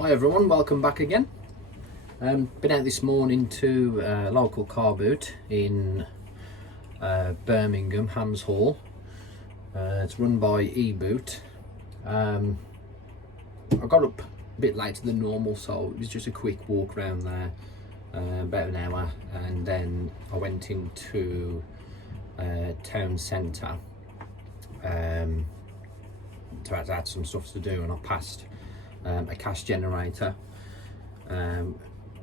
Hi everyone, welcome back again. Been out this morning to a local car boot in Birmingham, Hams Hall. It's run by eBoot. I got up a bit later than normal, so it was just a quick walk around there, about an hour, and then I went into town centre to add some stuff to do, and I passed a cash generator. I'll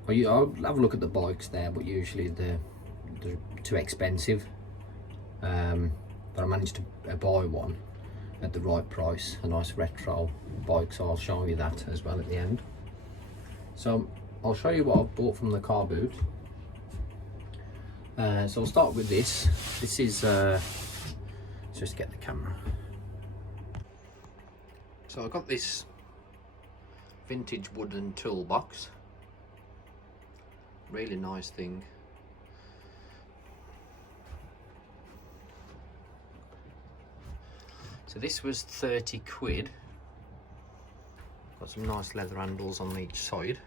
have a look at the bikes there, but usually they're too expensive, but I managed to buy one at the right price, a nice retro bike, so I'll show you that as well at the end. So I'll show you what I've bought from the car boot. So I'll start with this. This is let's just get the camera. So I got this vintage wooden toolbox, really nice thing. So this was 30 quid. Got some nice leather handles on each side,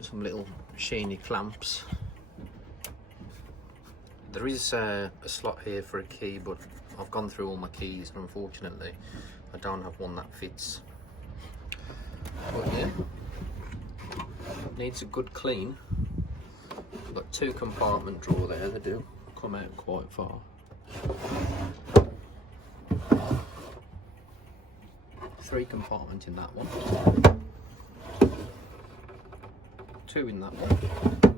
some little sheeny clamps. There is a slot here for a key, but I've gone through all my keys and unfortunately I don't have one that fits. But yeah, needs a good clean. I've got 2 compartment drawer there, they do come out quite far. 3 compartment in that one, 2 in that one,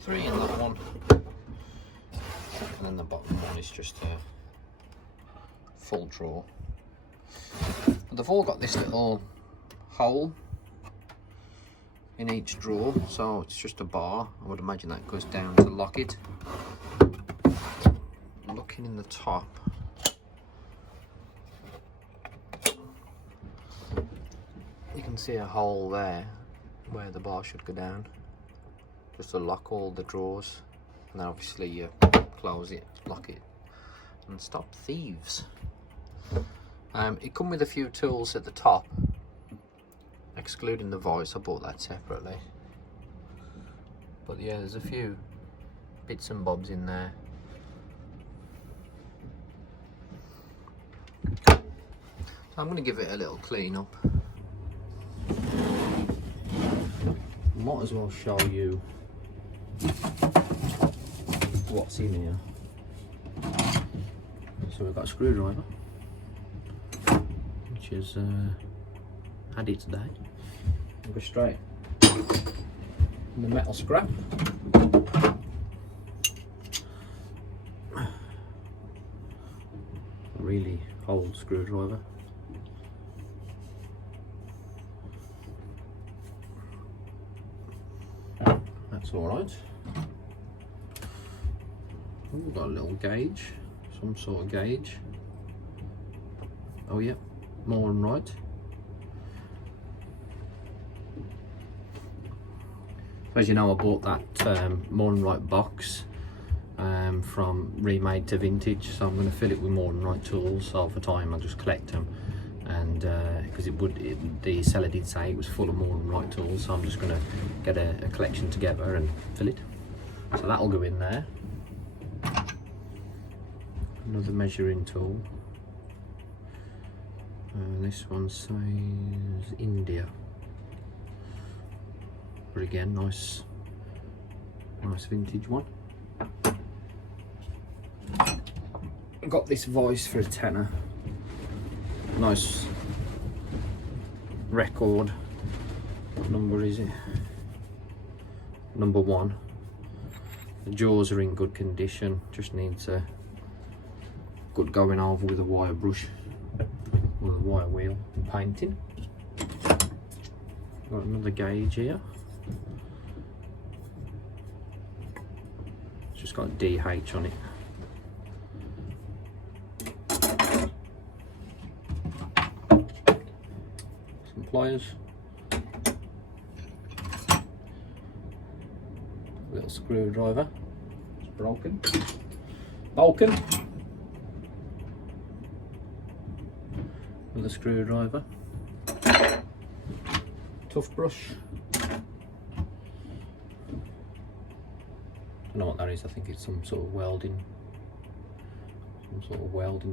3 in that one, and then the bottom one is just a full drawer. They've all got this little hole in each drawer, so it's just a bar. I would imagine that goes down to lock it. Looking in the top, you can see a hole there where the bar should go down, just to lock all the drawers, and then obviously you close it, lock it, and stop thieves. It come with a few tools at the top, excluding the voice. I bought that separately, but yeah, there's a few bits and bobs in there. So I'm going to give it a little clean up. Might as well show you what's in here. So we've got a screwdriver, which is handy today. We'll go straight in the metal scrap. A really old screwdriver. That's all right. We've got a little gauge, some sort of gauge. Oh yeah, more than right. As you know, I bought that more than right box from remade to vintage, so I'm going to fill it with more than right tools. Over time I'll just collect them, and because the seller did say it was full of more than right tools, so I'm just going to get a collection together and fill it. So that'll go in there. Another measuring tool. This one says India, but again, nice vintage one. I got this voice for a tenner. Nice record. What number is it? Number 1. The jaws are in good condition, just needs a good going over with a wire brush with a wire wheel and painting. Got another gauge here. It's just got DH on it. Some pliers. Little screwdriver. It's broken. with a screwdriver. Tough brush. I don't know what that is. I think it's some sort of welding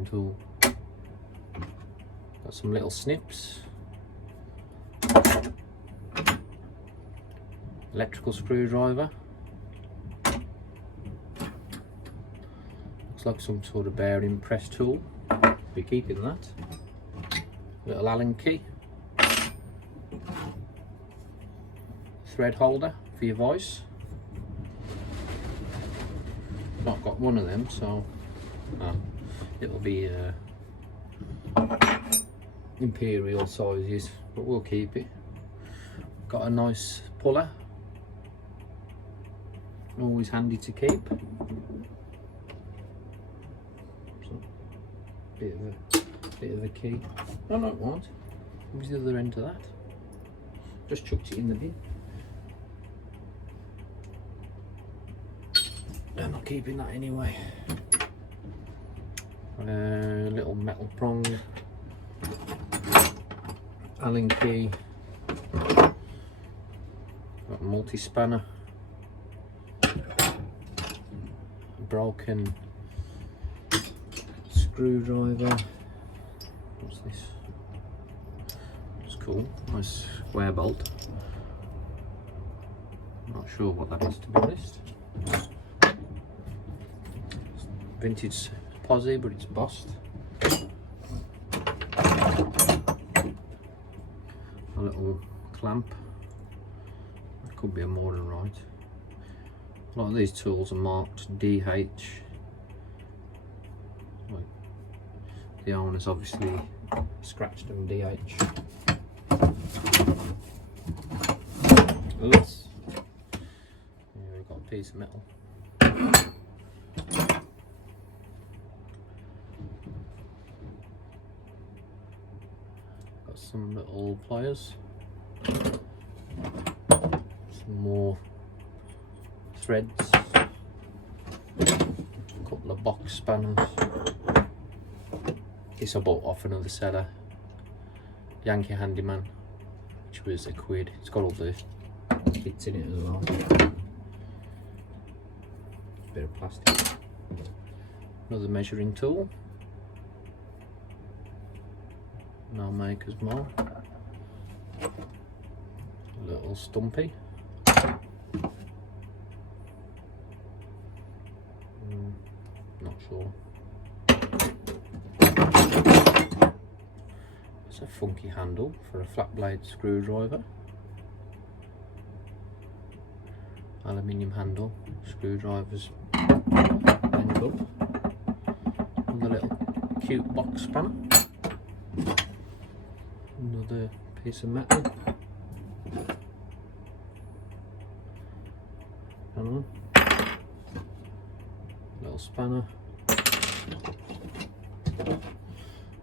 tool. Got some little snips. Electrical screwdriver. Looks like some sort of bearing press tool. Be keeping that. Little Allen key. Thread holder for your voice. Not got one of them, so it'll be imperial sizes, but we'll keep it. Got a nice puller, always handy to keep. So, bit of a key. No, not what? What was the other end to that? Just chucked it in the bin. I'm not keeping that anyway. Little metal prong, Allen key, got a multi-spanner, broken screwdriver. What's this? It's cool, nice square bolt. Not sure what that is, to be honest. Vintage posse, but it's bossed. A little clamp. That could be a mortar right. A lot of these tools are marked DH. Like, the owners obviously scratched them DH. Oops. Here we've got a piece of metal. Some little pliers, some more threads, a couple of box spanners. This I bought off another seller, Yankee Handyman, which was £1. It's got all the kits in it as well. Bit of plastic. Another measuring tool. No Maker's Mark. A little stumpy. Not sure. It's a funky handle for a flat blade screwdriver. Aluminium handle. Screwdrivers end up. And a little cute box spanner. Another piece of metal. Little spanner.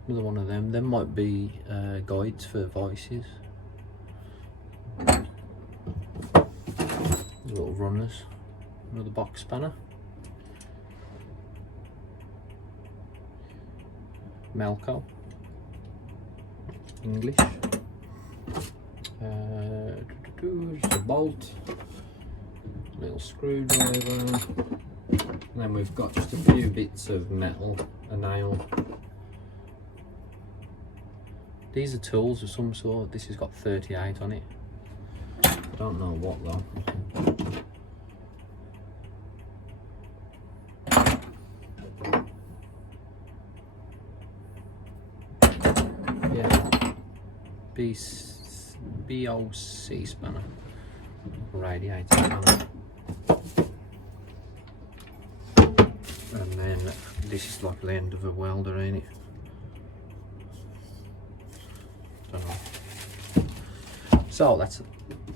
Another one of them. There might be guides for vices. Little runners. Another box spanner. Melco. English. Just a bolt, little screwdriver, and then we've got just a few bits of metal, a nail. These are tools of some sort. This has got 38 on it. I don't know what though. BOC spanner, radiator spanner, and then this is like the end of a welder, ain't it? Don't know. So that's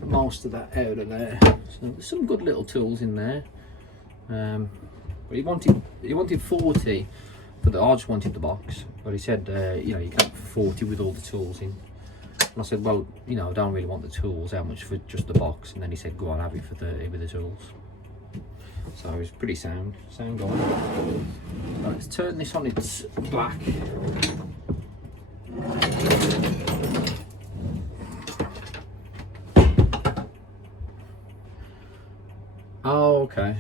most of that out of there. So there's some good little tools in there. But he wanted 40 for the. I just wanted the box, but he said you know, you can have 40 with all the tools in. And I said, well, you know, I don't really want the tools. How much for just the box? And then he said, go on, have it for 30 with the tools. So it was pretty sound going. Let's turn this on its back. Oh, okay.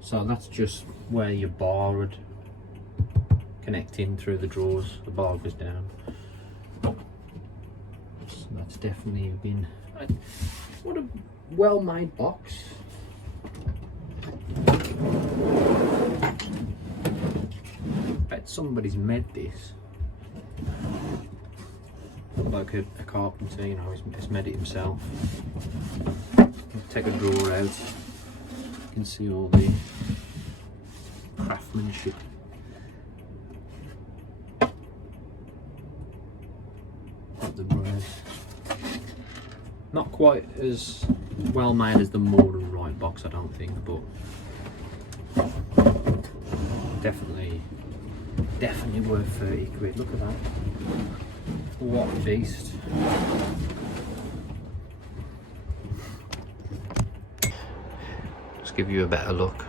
So that's just where your bar would connect in through the drawers. The bar goes down. So that's definitely been... What a well-made box. Bet somebody's made this. Like a carpenter, you know, he's made it himself. Take a drawer out, you can see all the craftsmanship. Of the drawers. Not quite as well made as the Modern Right box, I don't think, but definitely worth 30 quid. Look at that. What a beast. Just give you a better look.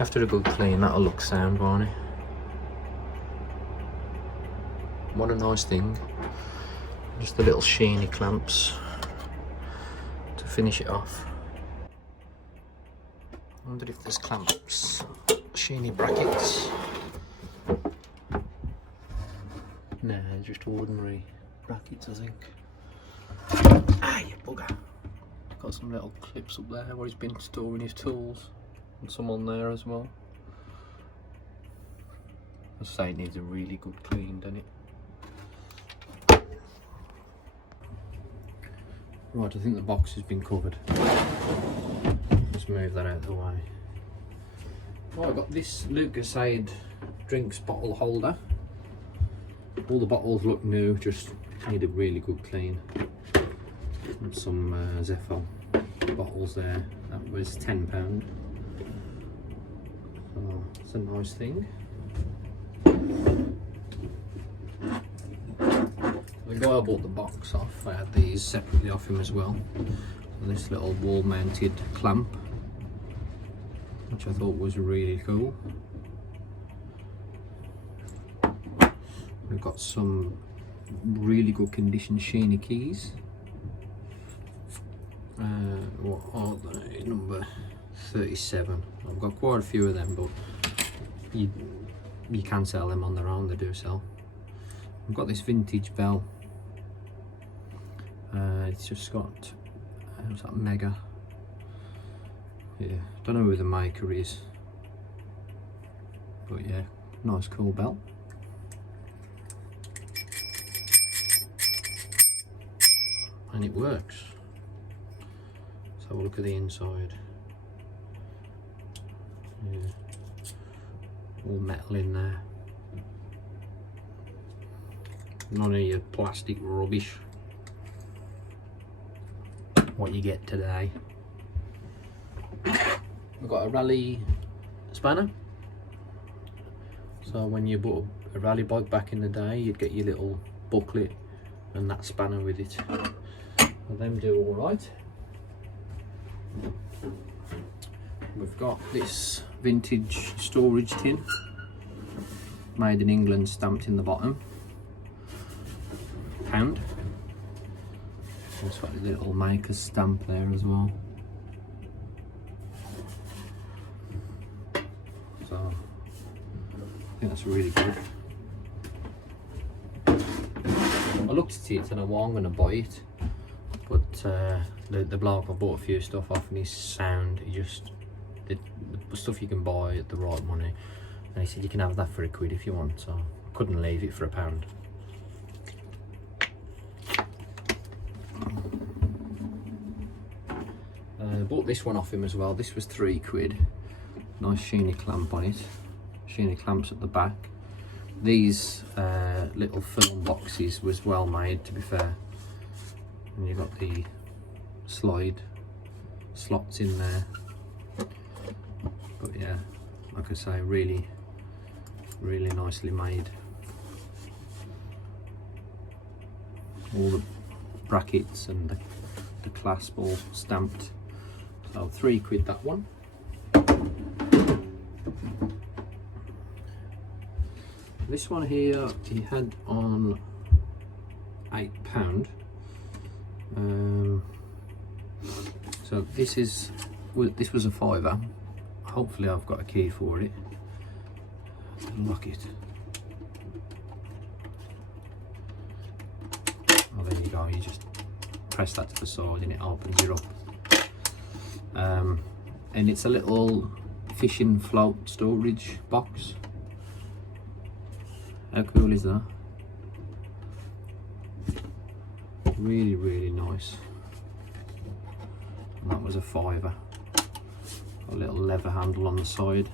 After a good clean, that'll look sound, won't it? What a nice thing. Just the little sheeny clamps to finish it off. I wonder if there's clamps, sheeny brackets. Nah, just ordinary brackets, I think. Ah, you bugger. Got some little clips up there where he's been storing his tools. And some on there as well. I say it needs a really good clean, doesn't it? Right, I think the box has been covered. Just move that out of the way. Right, I've got this Lucasade drinks bottle holder. All the bottles look new, just need a really good clean. And some Zephyr bottles there. That was £10. So it's a nice thing. The guy I bought the box off, I had these separately off him as well. And this little wall mounted clamp, which I thought was really cool. We've got some really good condition sheeny keys. What are they? Number 37. I've got quite a few of them, but you can sell them on their own, they do sell. I've got this vintage bell. It's just got, what's that, Mega. Yeah, don't know who the maker is, but yeah, nice cool bell. And it works. Let's have a look at the inside. Yeah. All metal in there. None of your plastic rubbish. What you get today. We've got a rally spanner. So when you bought a rally bike back in the day, you'd get your little booklet and that spanner with it. And them do all right. We've got this vintage storage tin, made in England, stamped in the bottom. £1. It's got a little maker's stamp there as well. So I think that's really good. I looked at it and I was going to buy it, but the bloke I bought a few stuff off and his sound, he just, the stuff you can buy at the right money, and he said you can have that for £1 if you want, so I couldn't leave it for £1. Bought this one off him as well. This was £3. Nice sheeny clamp on it. Sheeny clamps at the back. These little film boxes was well made, to be fair. And you've got the slide slots in there. But yeah, like I say, really nicely made. All the brackets and the clasp all stamped So £3 that one. This one here he had on £8. So this was a £5. Hopefully I've got a key for it. Lock it. Oh, there you go. You just press that to the side and it opens it up. And it's a little fishing float storage box. How cool is that? Really, really nice. And that was a £5. A little leather handle on the side.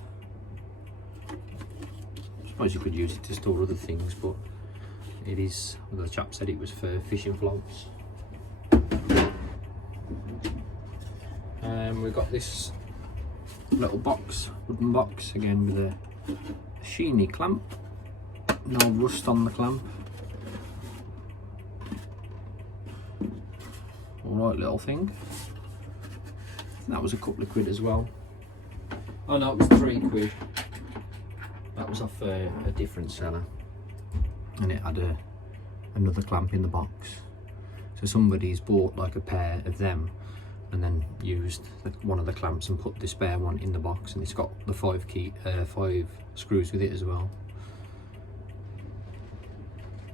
I suppose you could use it to store other things, but it is, well, the chap said it was for fishing floats. We've got this little box, wooden box, again with a sheeny clamp. No rust on the clamp. Alright little thing. That was a couple of quid as well. Oh no, it was £3. That was off a different seller. And it had another clamp in the box. So somebody's bought like a pair of them and then used one of the clamps and put the spare one in the box, and it's got the 5 screws with it as well.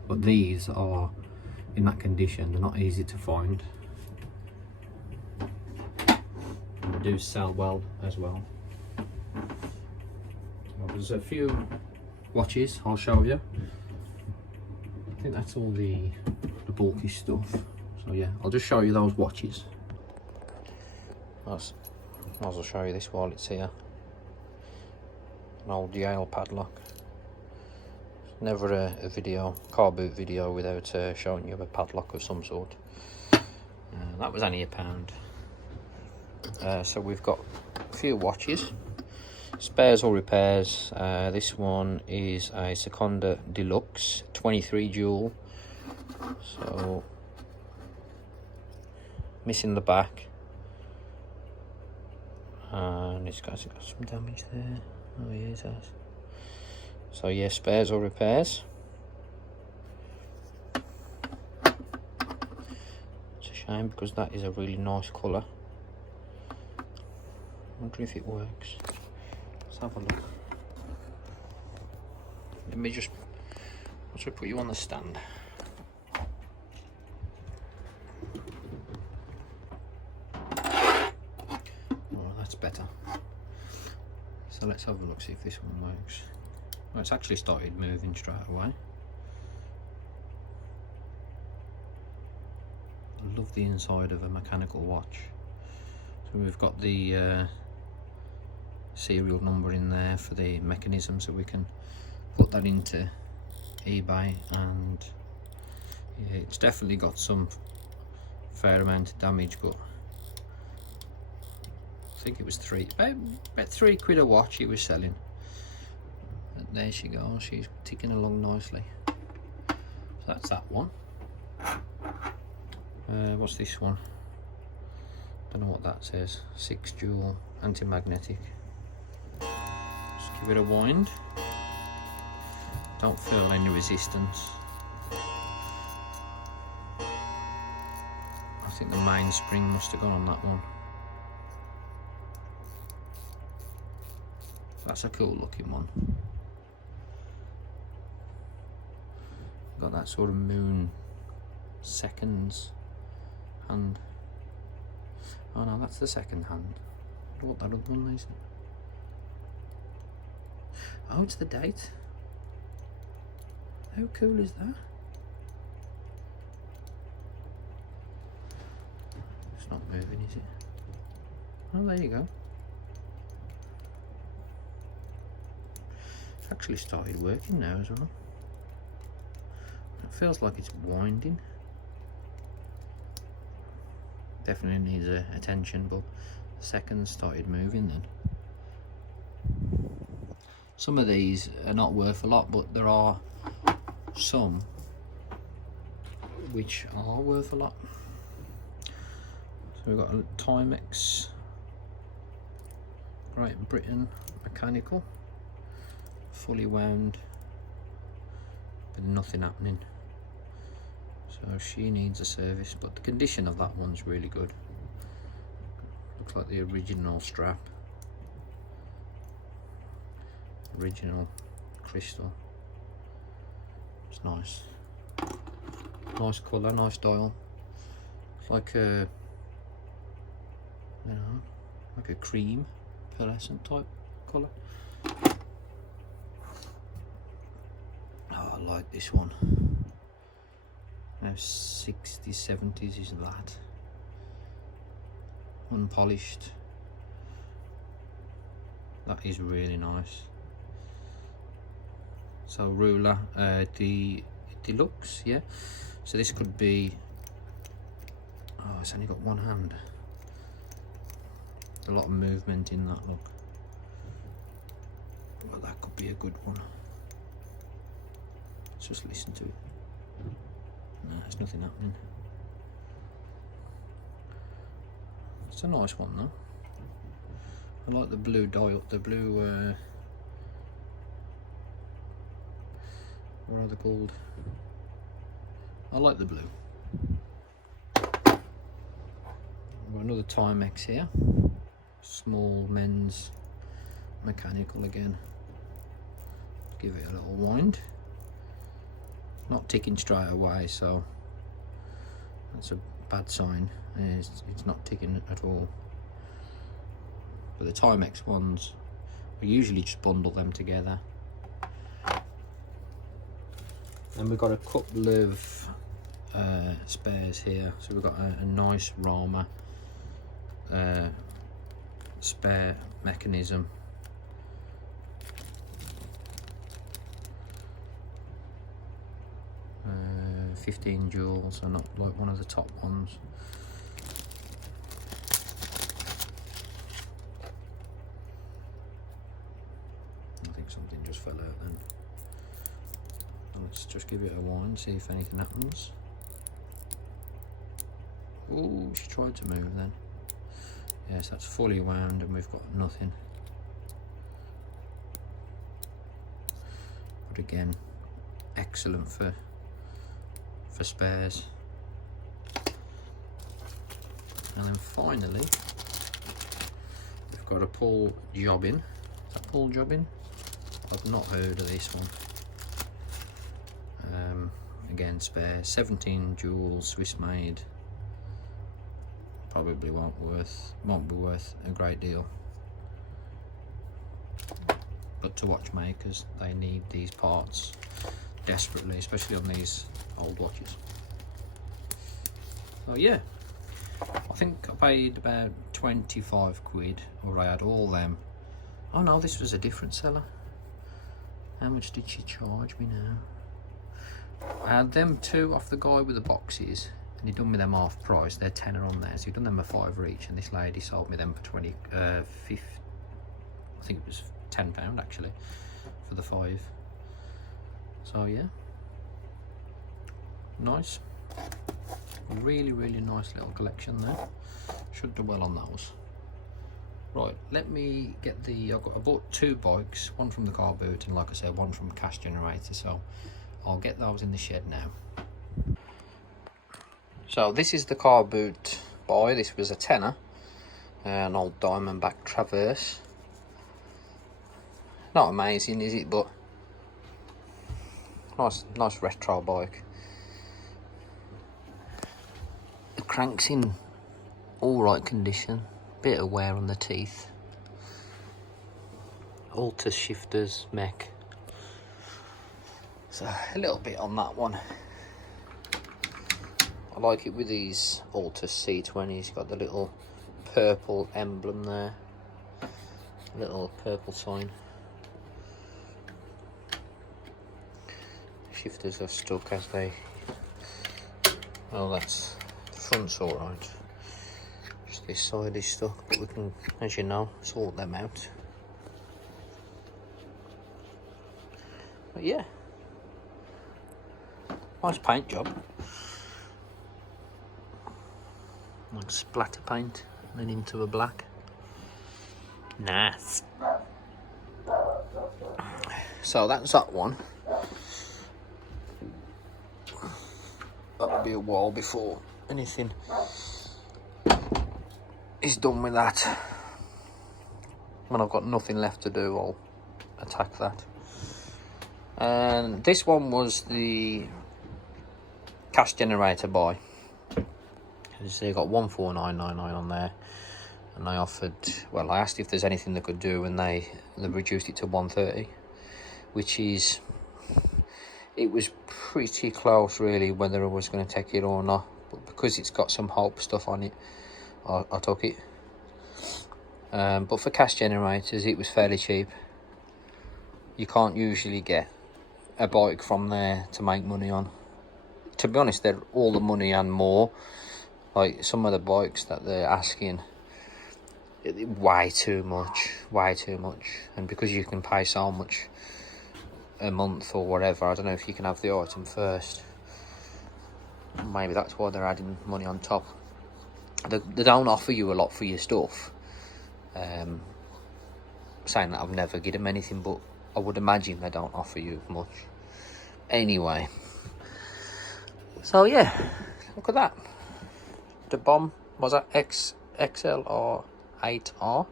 But these are in that condition, they're not easy to find. And they do sell well as well. Well, there's a few watches I'll show you. I think that's all the bulky stuff. So yeah, I'll just show you those watches. Might as well show you this while it's here. An old Yale padlock. Never a video, car boot video, without showing you a padlock of some sort. That was only £1. So we've got a few watches. Spares or repairs. This one is a Seconda Deluxe 23 jewel. So missing the back. And it's got some damage there. Oh yeah, it has. So yeah, spares or repairs. It's a shame because that is a really nice colour. I wonder if it works. Let's have a look. Let me just put you on the stand. Oh, that's better. So let's have a look, see if this one works. Well, it's actually started moving straight away. I love the inside of a mechanical watch. So we've got the serial number in there for the mechanism, so we can put that into eBay. And yeah, it's definitely got some fair amount of damage, but I think it was about £3 a watch he was selling. And there she goes, she's ticking along nicely. So that's that one. What's this one? Don't know what that says. 6 jewel anti-magnetic. Just give it a wind. Don't feel any resistance. I think the mainspring must have gone on that one. That's a cool looking one. Got that sort of moon seconds hand. Oh no, that's the second hand. I wonder what that other one is. Oh, it's the date. How cool is that? It's not moving, is it? Oh, there you go. It's actually started working now as well. It feels like it's winding. Definitely needs attention, but the seconds started moving then. Some of these are not worth a lot, but there are some which are worth a lot. So we've got a Timex Great Britain mechanical, fully wound, but nothing happening. So she needs a service, but the condition of that one's really good. Looks like the original strap, original crystal. It's nice, nice colour, nice dial. It's like a, you know, like a cream pearlescent type colour. Oh, I like this one. Now 60s, 70s is that. Unpolished. That is really nice. So ruler, the deluxe, yeah. So this could be, oh, it's only got one hand. A lot of movement in that, look. Well, that could be a good one. Let's just listen to it. No, there's nothing happening. It's a nice one though. I like the blue dial, the blue, what are they called? I like the blue. Got another Timex here. Small men's mechanical again. Give it a little wind. Not ticking straight away, so that's a bad sign. It's not ticking at all. But the Timex ones, we usually just bundle them together. And we've got a couple of spares here. So we've got a nice Rama spare mechanism. 15 joules, so not like one of the top ones. I think something just fell out then. Let's just give it a wind, see if anything happens. Oh, she tried to move then. Yes, that's fully wound and we've got nothing. But again, excellent for spares. And then finally, we've got a pull jobbing. Is that pull jobbing? I've not heard of this one. Again, spare, 17 joules, Swiss made. Probably won't be worth a great deal. But to watchmakers, they need these parts desperately, especially on these old watches. So yeah, I think I paid about 25 quid, or I had all them. Oh no, this was a different seller. How much did she charge me now? I had them two off the guy with the boxes, and he done me them half price. They're tenner on there, so he done them a £5 each, and this lady sold me them for 50, I think it was £10 actually for the 5. So yeah, nice, really nice little collection there. Should do well on those. Right, let me get I bought 2 bikes, one from the car boot and like I said, one from Cash Generator, so I'll get those in the shed now. So this is the car boot buy. This was a tenner, an old Diamondback Traverse. Not amazing, is it? But nice retro bike. The crank's in all right condition. Bit of wear on the teeth. Altus shifters, mech. So a little bit on that one. I like it with these Altus C20s. Got the little purple emblem there. Little purple sign. Shifters are stuck as they. Oh, that's the front's all right. Just this side is stuck, but we can, as you know, sort them out. But yeah, nice paint job. Like splatter paint, then into a black. Nice. So that's that one. That'll be a while before anything is done with that. When I've got nothing left to do, I'll attack that. And this one was the cash generator buy. As you see, I got 14999 on there, and I offered, well, I asked if there's anything they could do, and they reduced it to 130, which is, it was pretty close really whether I was going to take it or not, but because it's got some Hope stuff on it, I took it. But for cash generators, it was fairly cheap. You can't usually get a bike from there to make money on. To be honest, they're all the money and more. Like some of the bikes that they're asking, way too much. And because you can pay so much a month or whatever, I don't know if you can have the item first. Maybe that's why they're adding money on top. They don't offer you a lot for your stuff. Saying that, I've never given them anything, but I would imagine they don't offer you much. Anyway, so yeah, look at that. The bomb was that XL or 8R.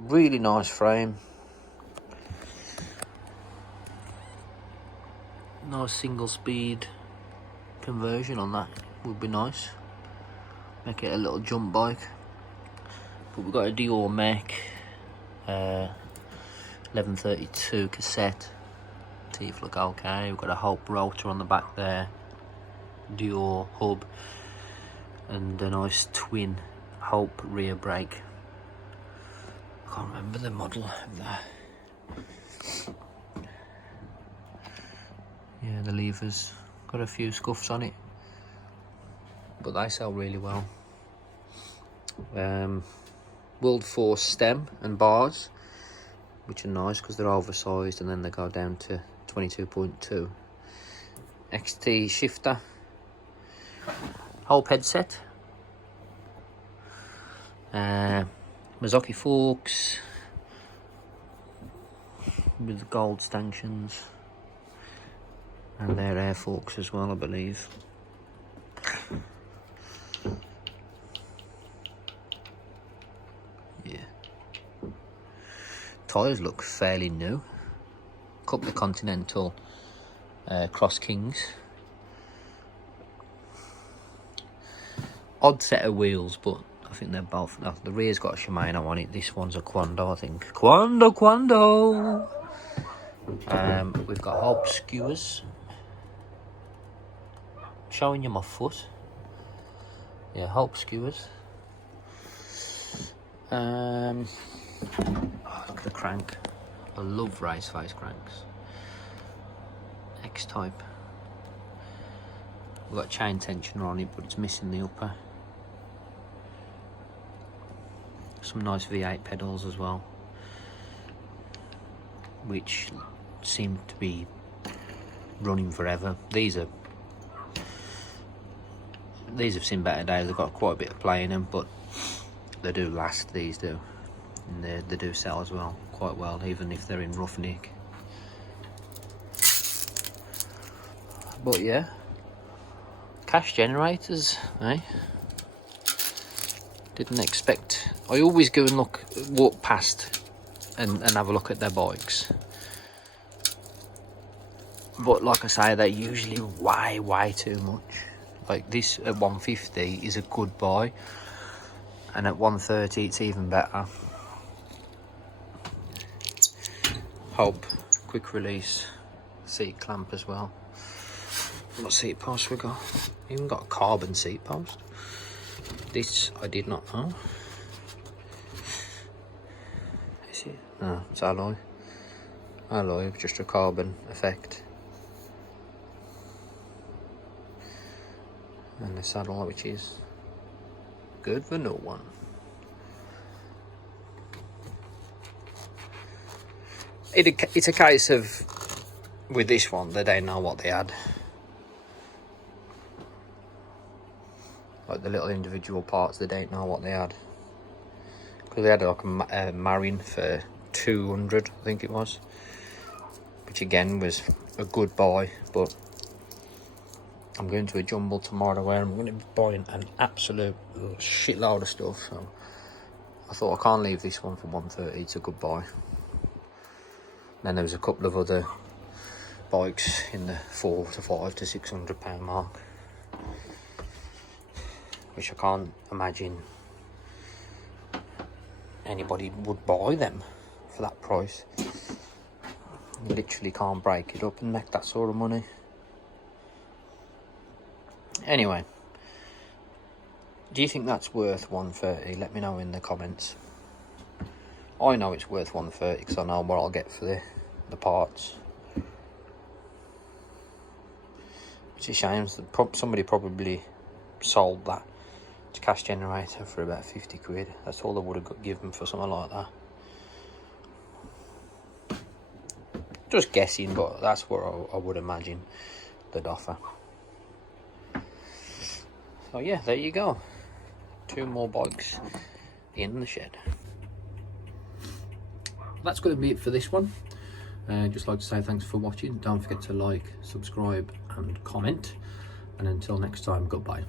Really nice frame. Nice single speed conversion on that would be nice. Make it a little jump bike. But we've got a Dior Mech 1132 cassette. Teeth look okay. We've got a Hope rotor on the back there. Dior hub. And a nice twin Hope rear brake. I can't remember the model of that. Yeah, the levers got a few scuffs on it, but they sell really well. World Force stem and bars, which are nice because they're oversized, and then they go down to 22.2. XT shifter, Hope headset, Mazzocchi forks with gold stanchions, and they're air forks as well, I believe. Yeah. Tyres look fairly new. Couple of Continental Cross Kings. Odd set of wheels, but I think they're both. No, the rear's got a Shimano on it. This one's a Quando, I think. Quando. We've got Hope skewers. Showing you my foot. Yeah, Hope skewers. Oh, look at the crank. I love race face cranks. X-type. We've got chain tensioner on it, but it's missing the upper. Some nice V8 pedals as well, which seem to be running forever. These have seen better days. They've got quite a bit of play in them, but they do last. These do, and they do sell as well quite well, even if they're in rough nick. But yeah, cash generators, eh? Didn't expect. I always go and walk past and have a look at their bikes. But like I say, they're usually way too much. Like this at 150 is a good buy, and at 130 it's even better. Hope quick release seat clamp as well. What seat post we got? Even got a carbon seat post. This I did not know. Is it? No, it's alloy. Alloy, just a carbon effect. And the saddle, which is good for no one. It's a case of, with this one, they don't know what they had. Like the little individual parts, they don't know what they had. because they had like a Marion for 200, I think it was, which again was a good buy. But I'm going to a jumble tomorrow where I'm going to be buying an absolute shitload of stuff, so I thought I can't leave this one for 130. It's a good buy. Then there was a couple of other bikes in the £400 to £600 mark, which I can't imagine anybody would buy them for that price. You literally can't break it up and make that sort of money. Anyway, do you think that's worth 130? Let me know in the comments. I know it's worth 130 because I know what I'll get for the parts. It's a shame that somebody probably sold that to cash generator for about 50 quid. That's all they would have given for something like that. Just guessing, but that's what I would imagine they'd offer. So yeah, there you go. 2 more bikes in the shed. That's going to be it for this one. Just like to say thanks for watching. Don't forget to like, subscribe and comment. And until next time, goodbye.